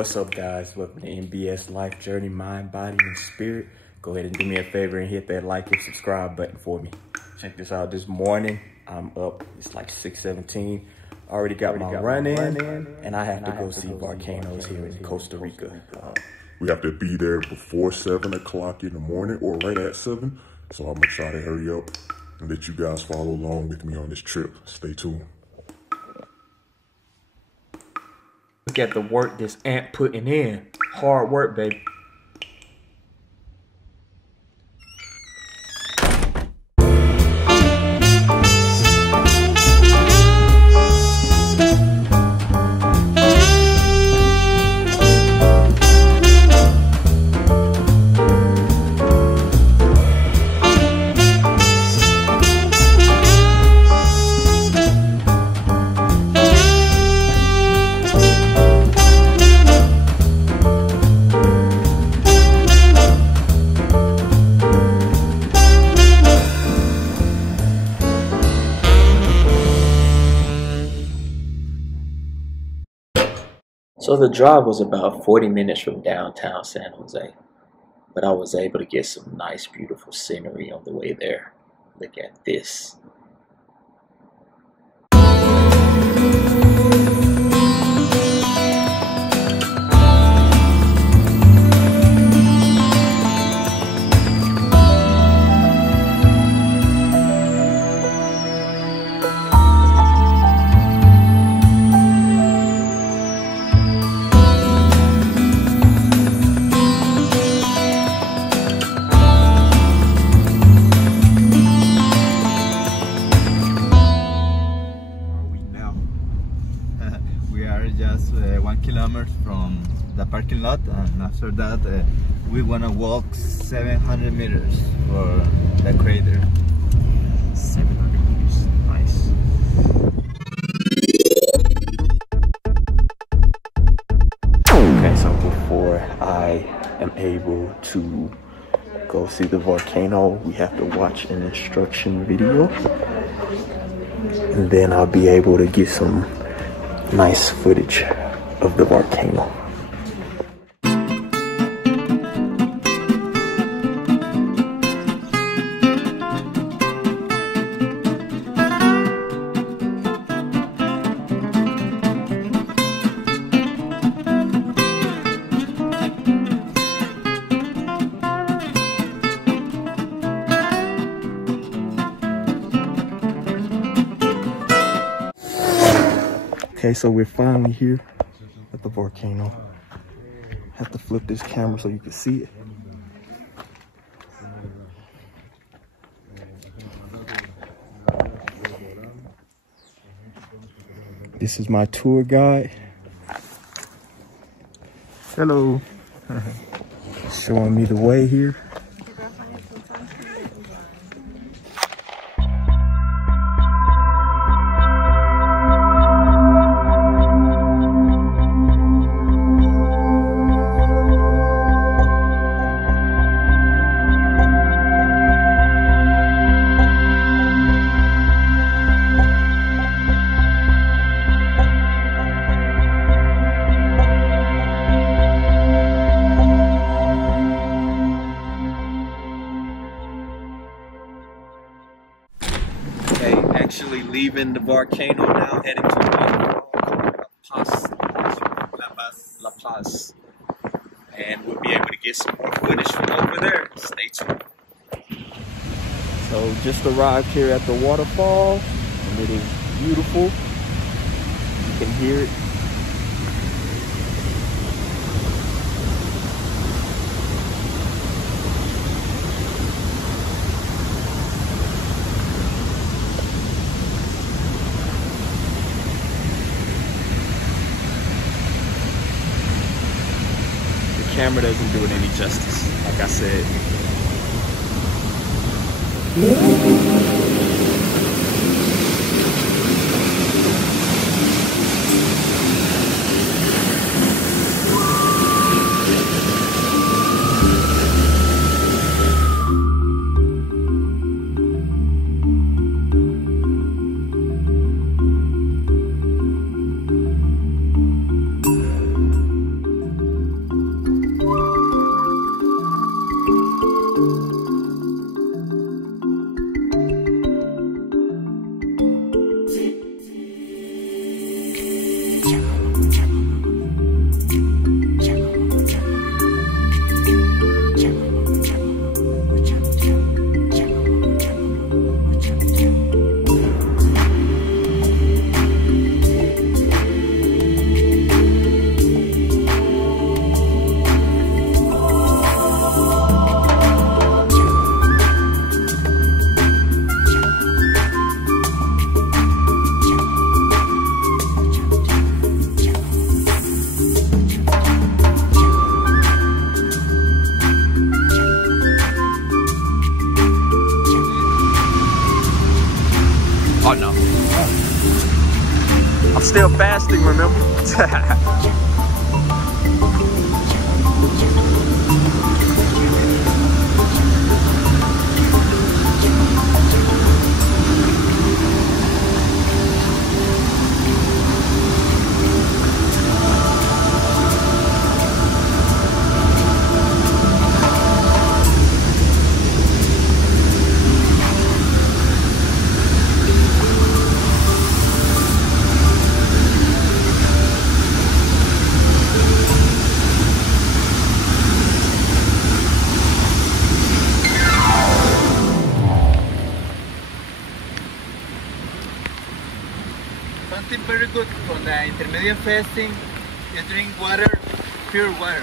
What's up, guys? Welcome to MBS Life Journey, Mind, Body, and Spirit. Go ahead and do me a favor and hit that like and subscribe button for me. Check this out. This morning, I'm up. It's like 6:17. Already got my run in, and I have to go see volcanoes here in Costa Rica. We have to be there before 7 o'clock in the morning or right at 7. So I'm gonna try to hurry up and let you guys follow along with me on this trip. Stay tuned. Look at the work this ant putting in. Hard work, baby. So the drive was about 40 minutes from downtown San Jose, but I was able to get some nice, beautiful scenery on the way there. Look at this. Just 1 kilometer from the parking lot, and after that we want to walk 700 meters for the crater. 700 meters. Nice. Okay, so before I am able to go see the volcano, we have to watch an instruction video, and then I'll be able to get some nice footage of the volcano. Okay, so we're finally here at the volcano. Have to flip this camera so you can see it. This is my tour guide. Hello. Showing me the way here. Actually leaving the volcano now, heading to La Paz, and we'll be able to get some more footage from over there. Stay tuned. So just arrived here at the waterfall, and it is beautiful. You can hear it. Camera doesn't do it any justice, like I said. still fasting, remember? Something very good from the intermediate fasting, you drink water, pure water.